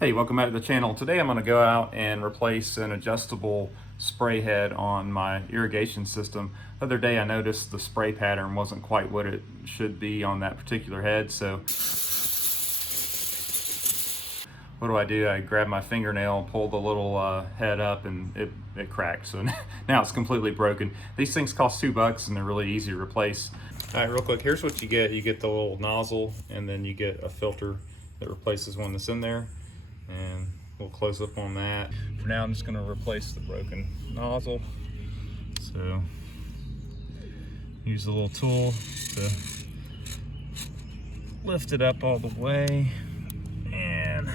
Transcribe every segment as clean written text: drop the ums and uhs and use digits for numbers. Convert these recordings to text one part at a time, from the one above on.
Hey, welcome back to the channel. Today I'm going to go out and replace an adjustable spray head on my irrigation system. The other day I noticed the spray pattern wasn't quite what it should be on that particular head, so what do? I grab my fingernail, pull the little head up, and it cracked. So now it's completely broken. These things cost $2 and they're really easy to replace. All right, real quick, here's what you get. You get the little nozzle, and then you get a filter that replaces one that's in there. And we'll close up on that. For now, I'm just going to replace the broken nozzle. So use the little tool to lift it up all the way and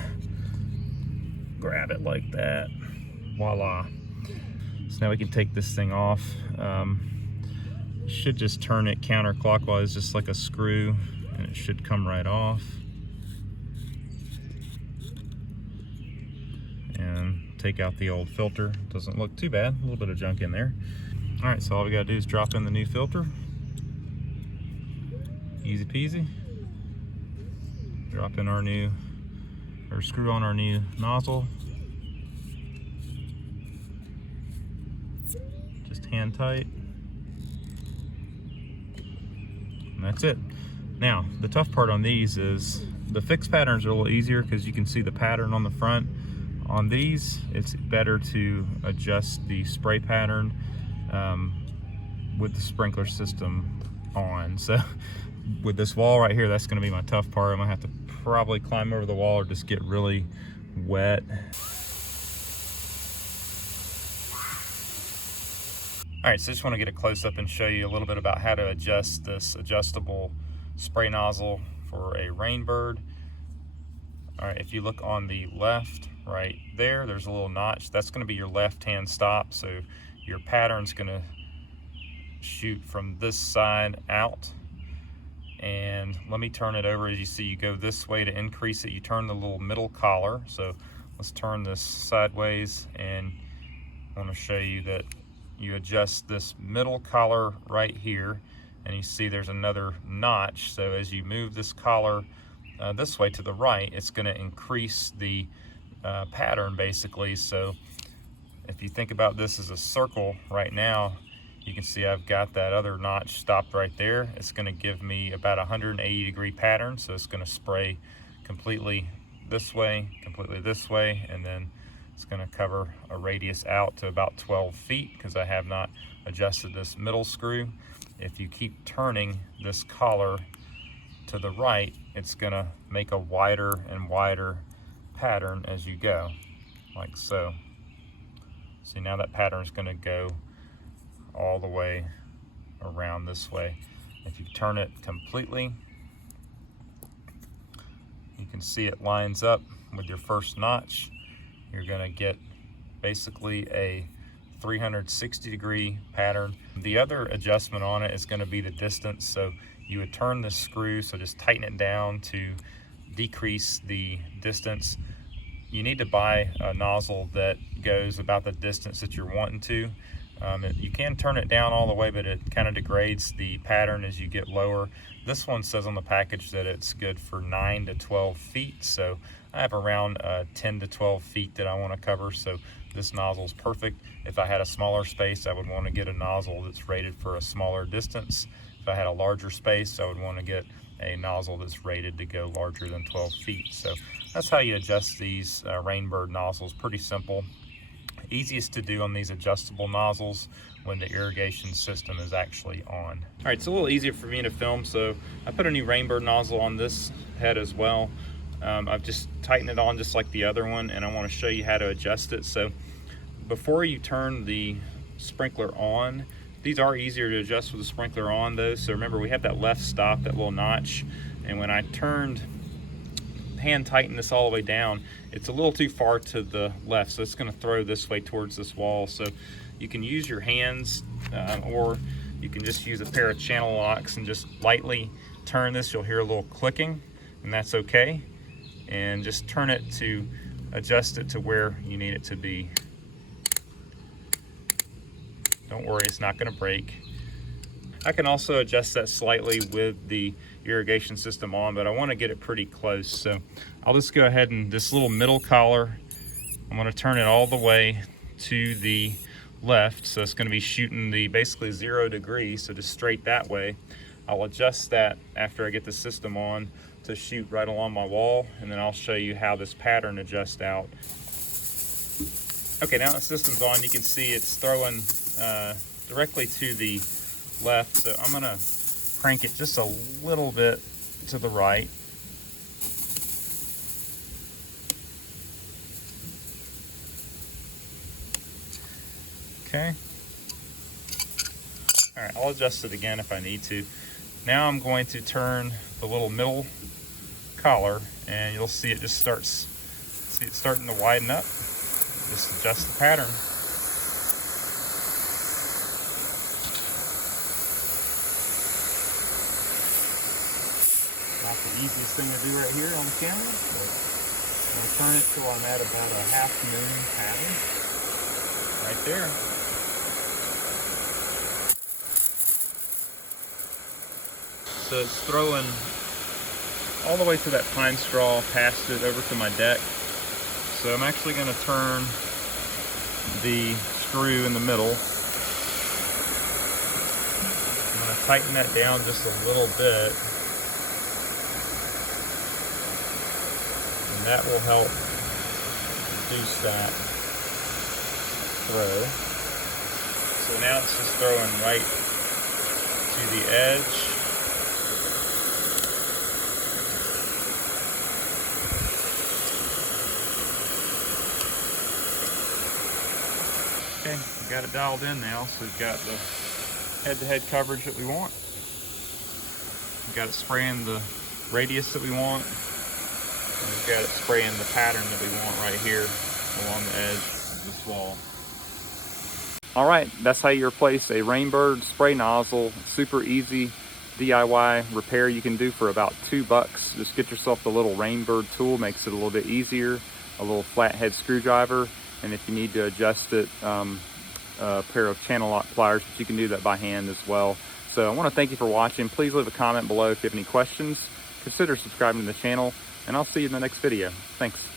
grab it like that. Voila. So now we can take this thing off. Should just turn it counterclockwise, just like a screw, and it should come right off. And take out the old filter. Doesn't look too bad, a little bit of junk in there. All right, so all we gotta do is drop in the new filter. Easy peasy. Drop in our new, or screw on our new nozzle. Just hand tight. And that's it. Now, the tough part on these is the fixed patterns are a little easier because you can see the pattern on the front. On these, it's better to adjust the spray pattern with the sprinkler system on. So with this wall right here, that's gonna be my tough part. I'm gonna have to probably climb over the wall or just get really wet. All right, so I just wanna get a close up and show you a little bit about how to adjust this adjustable spray nozzle for a Rainbird. All right, if you look on the left, right there, there's a little notch. That's gonna be your left-hand stop. So your pattern's gonna shoot from this side out. And let me turn it over. As you see, you go this way to increase it. You turn the little middle collar. So let's turn this sideways, and I wanna show you that you adjust this middle collar right here, and you see there's another notch. So as you move this collar this way to the right, it's going to increase the pattern basically. So if you think about this as a circle right now, you can see I've got that other notch stopped right there. It's going to give me about 180-degree pattern. So it's going to spray completely this way, and then it's going to cover a radius out to about 12 feet because I have not adjusted this middle screw. If you keep turning this collar to the right, it's gonna make a wider and wider pattern as you go, like so. See, now that pattern is gonna go all the way around this way. If you turn it completely, you can see it lines up with your first notch. You're gonna get basically a 360-degree pattern. The other adjustment on it is gonna be the distance. So you would turn this screw, so just tighten it down to decrease the distance. You need to buy a nozzle that goes about the distance that you're wanting to. You can turn it down all the way, but it kind of degrades the pattern as you get lower. This one says on the package that it's good for 9 to 12 feet. So I have around 10 to 12 feet that I want to cover. So this nozzle is perfect. If I had a smaller space, I would want to get a nozzle that's rated for a smaller distance. If I had a larger space, I would want to get a nozzle that's rated to go larger than 12 feet. So that's how you adjust these Rainbird nozzles. Pretty simple. Easiest to do on these adjustable nozzles when the irrigation system is actually on. All right, it's a little easier for me to film, so I put a new Rainbird nozzle on this head as well. I've just tightened it on just like the other one, and I want to show you how to adjust it. So before you turn the sprinkler on, these are easier to adjust with the sprinkler on though. So remember, we have that left stop, that little notch, and when I hand tighten this all the way down, it's a little too far to the left, so it's going to throw this way towards this wall. So you can use your hands or you can just use a pair of channel locks and just lightly turn this. You'll hear a little clicking, and that's okay. And just turn it to adjust it to where you need it to be. Don't worry, it's not going to break. I can also adjust that slightly with the irrigation system on, but I want to get it pretty close. So I'll just go ahead and this little middle collar, I'm going to turn it all the way to the left. So it's going to be shooting the basically 0 degrees, so just straight that way. I'll adjust that after I get the system on to shoot right along my wall, and then I'll show you how this pattern adjusts out. Okay, now the system's on, you can see it's throwing directly to the left, so I'm gonna crank it just a little bit to the right. Okay. All right, I'll adjust it again if I need to. Now I'm going to turn the little middle collar, and you'll see it just starts, see it starting to widen up. Just adjust the pattern. Not the easiest thing to do right here on camera, but I'll turn it till I'm at about a half moon pattern. Right there. So it's throwing all the way to that pine straw, past it over to my deck. So I'm actually going to turn the screw in the middle. I'm going to tighten that down just a little bit. And that will help reduce that throw. So now it's just throwing right to the edge. Okay, we've got it dialed in now, so we've got the head-to-head coverage that we want. We've got it spraying the radius that we want. And we've got it spraying the pattern that we want right here along the edge of this wall. All right, that's how you replace a Rainbird spray nozzle. Super easy DIY repair you can do for about $2. Just get yourself the little Rainbird tool, makes it a little bit easier, a little flathead screwdriver, and if you need to adjust it, a pair of channel lock pliers, but you can do that by hand as well. So I want to thank you for watching. Please leave a comment below if you have any questions. Consider subscribing to the channel, and I'll see you in the next video. Thanks.